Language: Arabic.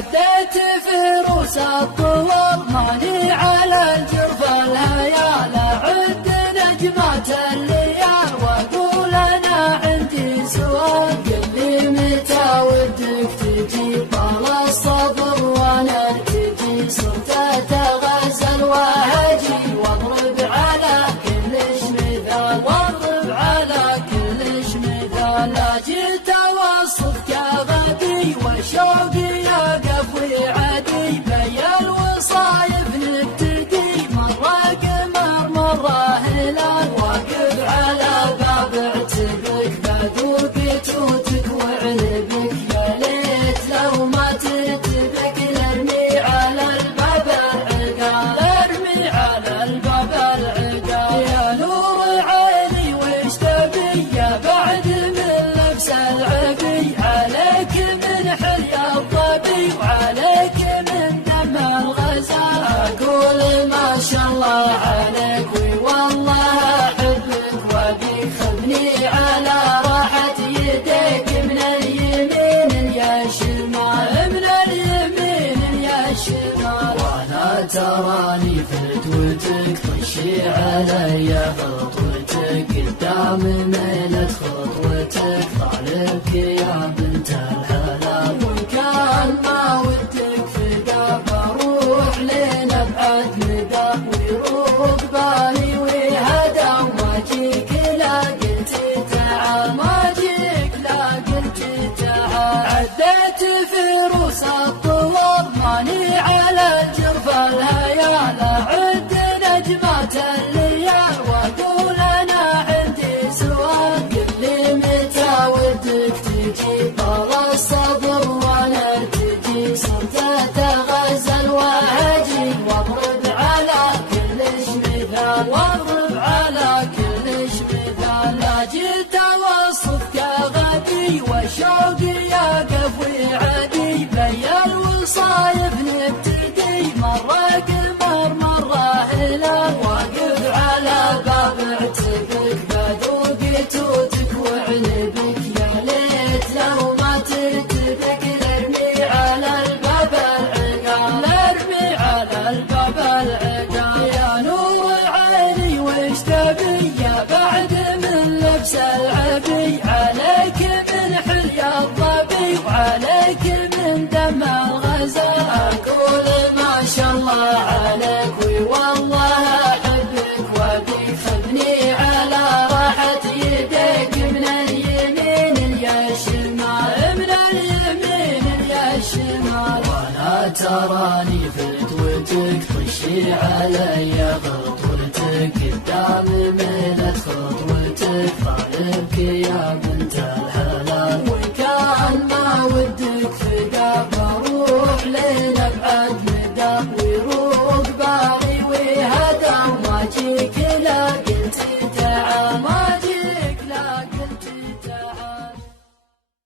عديت فروس الطول ماني على الجرف الهيال، أعد نجمات الليال وأقول أنا عندي سؤال. قل لي متى ودك تجي؟ طال الصبر وأنا ارتجي، صرت أتغزل وأهجي واضرب على كلش مثال، واضرب على كلش مثال. لا جيت أوصفك غبي وشوقي يقف وعدي، بي الوصايف نبتدي مرة قمر مرة هلال، واقف على باب اعتبك بذوق توتك وعنبك. يا ليت لو ما تتبك نرمي على الباب العقال، ارمي على الباب العقال. يا نور عيني وش تبي يا بعد من لبس العبي؟ عليك من حلي الظبي وعليك من دم الغزال. أقول ما شاء الله عليك والله أحبك وأبيك، خذني على راحة يديك من اليمين يا شمال، من اليمين يا شمال. وأنا تراني فتوتك طشي علي خطوتك، قدام ميلة خطوتك طالبك يا بنت الحلال. وإن كان ما ودك فدا بروح لين أبعد مدى، ويروق بالي وهدى وما جيك لا قلت تعال، ما جيك لا قلت تعال. عديت فروس الطول ماني على الجرف الهيال، أعد نجمات الليال وأقول أنا عندي سؤال. قل لي متى ودك تجي؟ طال الصبر وأنا ارتجي، صرت أتغزل وأهجي واضرب على كلش مثال، واضرب على كلش مثال. لا جيت أوصفك غبي وشوقي يقف وعدي، بي الوصايف نبتدي مرة قمر مرة هلال، واقف على باب اعتبك بذوق توتك وعنبك. يا ليت لو ما تتبك نرمي على الباب العقال، نرمي على الباب العقال. يا نور عيني وش تبي يا بعد من لبس العبي؟ عليك من حلي الظبي وعليك من دم الغزال. أقول ما شاء الله عليك والله أحبك وأبيك، خذني على راحة يديك من اليمين يا شمال، من اليمين يا شمال. وأنا تراني فتوتك طشي علي